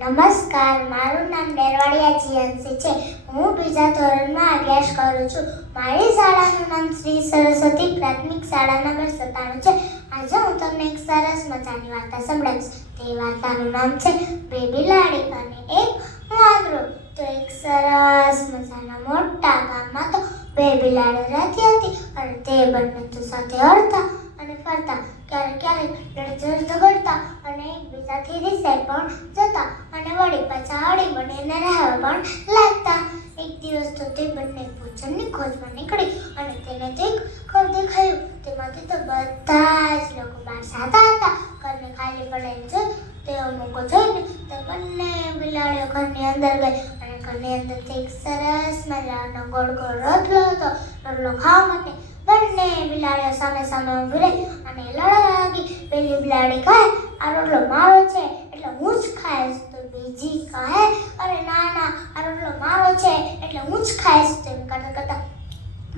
નમસ્કાર, મારું નામ ડેરવાડિયા જીયાંશી છે. હું બીજા ધોરણમાં અભ્યાસ કરું છું. મારી શાળાનું નામ શ્રી સરસ્વતી પ્રાથમિક શાળા નંબર 97 છે. આજે હું તમને એક સરસ મજાની વાર્તા સંભળાવીશ. તે વાર્તાનું નામ છે બે બિલાડી અને એક વાંદરો. તો એક સરસ મજાના મોટા ગામમાં તો બે બિલાડીઓ રહેતી હતી અને તે બંને તો સાથે હરતા અને ફરતા, ક્યારેક લડઝડ ઝઘડતા અને એકબીજાથી રીસે પણ જતા અને વળી પાછા હળી મળીને રહેવા પણ લાગતા. એક દિવસ તો તે બંને ભોજનની ખોજમાં નીકળી અને તેને તો એક ઘર દેખાયું. તેમાંથી તો બધા જ લોકો બહાર જતા હતા. ઘરને ખાલી પડેલું જોઈ તેઓ મૂકો જોઈને તે બંને બિલાડીઓ ઘરની અંદર ગઈ અને ઘરની અંદરથી એક સરસ મજાનો ગોળ ગોળ રોટલો હતો. રોટલો ખાવા માટે બંને બિલાડીઓ સામે સામે ઊભી રહી અને લડવા લાગી. પેલી બિલાડી કહે, આ રોટલો મારો છે એટલે હું જ ખાઈશ. તો બીજી કહે, અરે ના ના, આ રોટલો મારો છે એટલે હું જ ખાઈશ. તેમ કરતા કરતા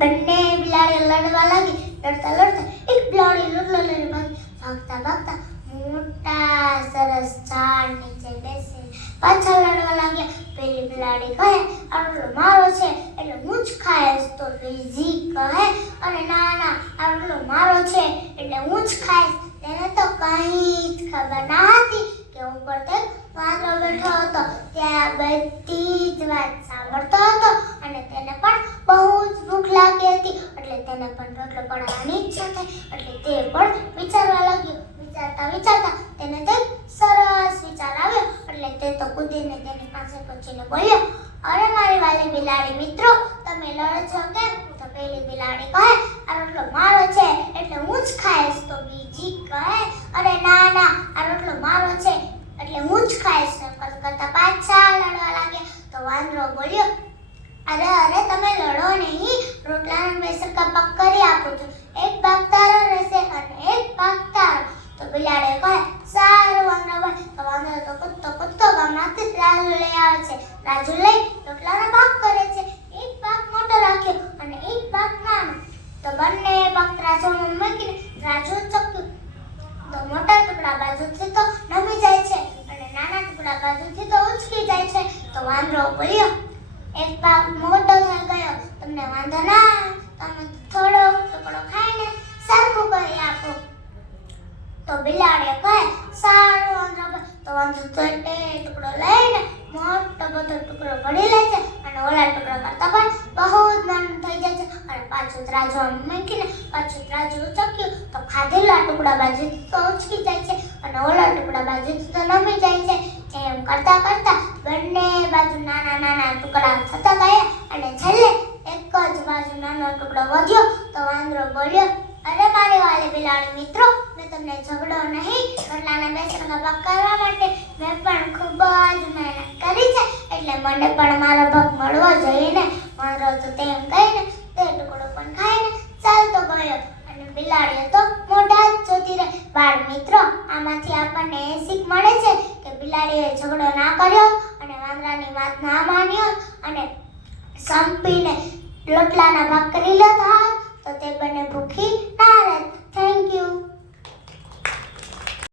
બંને બિલાડીઓ લડવા લાગી. લડતા લડતા એક બિલાડી રોટલો લઈને ભાગી. ભાગતા ભાગતા મોટા સરસ ઝાડ નીચે બેસી પાછા લડવા લાગ્યા. પેલી બિલાડી કહે, આ રોટલો મારો છે એટલે હું જ ખાઈશ. તો બીજી કહે, અરે ના ના, આ રોટલો મારો છે એટલે હું જ ખાઈશ. તેને તો કંઈ જ ખબર ના હતી કે ઉપર તે વાંદરો બેઠો હતો. ત્યાં બધી જ વાત સાંભળતો હતો અને તેને પણ બહુ જ ભૂખ લાગી હતી. એટલે તેને પણ રોટલો પડવાની ઈચ્છા થઈ. એટલે તે પણ વિચારવા લાગ્યો. વિચારતા તેને તો સરસ વિચાર આવ્યો. એટલે તે તો કૂદીને તેની પાસે પહોંચીને બોલ્યો, અરે મારી વાલી બિલાડી મિત્રો, તમે લડો છો કેમ? તો પેલી બિલાડી કહે, આ રોટલો મારો છે એટલે હું જ ખાઈશ. તો બીજી કહે, અરે ના ના, આ રોટલો મારો છે એટલે હું જ ખાઈશ. કરતા પાછા લડવા લાગ્યા. તો વાંદરો બોલ્યો, અરે તમે લડો નહીં, રોટલાનો બે સરખા ભાગ કરી આપું છું. એક ભાગ તારો રહેશે અને એક ભાગ તારો. તો બિલાડી કહે, સારું વાંદરાભાઈ. તો વાંદરો તો કૂદતો ગામમાંથી રાજુ લઈ આવે છે. રાજુ લઈ રોટલાનો ભાગ કરે છે. એક ભાગ મોટો રાખ્યો અને એક ભાગ નાનો. તો બંને ભાગ રાજુમાં મૂકીને રાજુ ચક્યું. તો મોટા ટુકડા બાજુથી તો નમી જાય છે અને નાના ટુકડા બાજુથી તો ઉચકી જાય છે. તો વાંદરો બોલ્યો, એક ભાગ મોટો થઈ ગયો, તમને વાંધો ના, તમે થોડો ટુકડો ખાઈને સરખું કરી આપો. તો બિલાડી કહે, સારું વાંદરાભાઈ. તો વાંદરો તો એ ટુકડો લઈને મોટો બધો ટુકડો ભરી લે છે અને ઓલા ટુકડા કરતા પણ બહુ જ નાનું થઈ જાય છે. અને પાછું ત્રાજવામાં મૂકીને પાછું ત્રાજુ ઉચક્યું. તો ખાધેલા ટુકડા બાજુથી તો ઉચકી જાય છે અને ઓલા ટુકડા બાજુથી તો નમી જાય છે. એમ કરતા કરતા બંને બાજુ નાના નાના ટુકડા થતા ગયા અને છેલ્લે એક જ બાજુ નાનો ટુકડો વધ્યો. તો વાંદરો બોલ્યો, અરે મારી વાલી બિલાડી મિત્રો, મેં તમને ઝઘડો નહીં, રોટલાના બે સરખા ભાગ કરવા માટે મેં પણ ખૂબ જ મહેનત કરી છે એટલે મને પણ મારો ભાગ મળવો જોઈએ ને. વાંદરો તો તેમ કહીને તે ટુકડો પણ ખાઈને ચાલતો ગયો અને બિલાડીઓ તો મોઢા જ જોતી રહી. બાળ મિત્રો, આમાંથી આપણને એ શીખ મળે છે કે બિલાડીએ ઝઘડો ના કર્યો અને વાંદરાની વાત ના માન્યો અને સંપીને રોટલાના ભાગ કરી લેતા તો તે બંને ભૂખી ના રહેત. Thank you.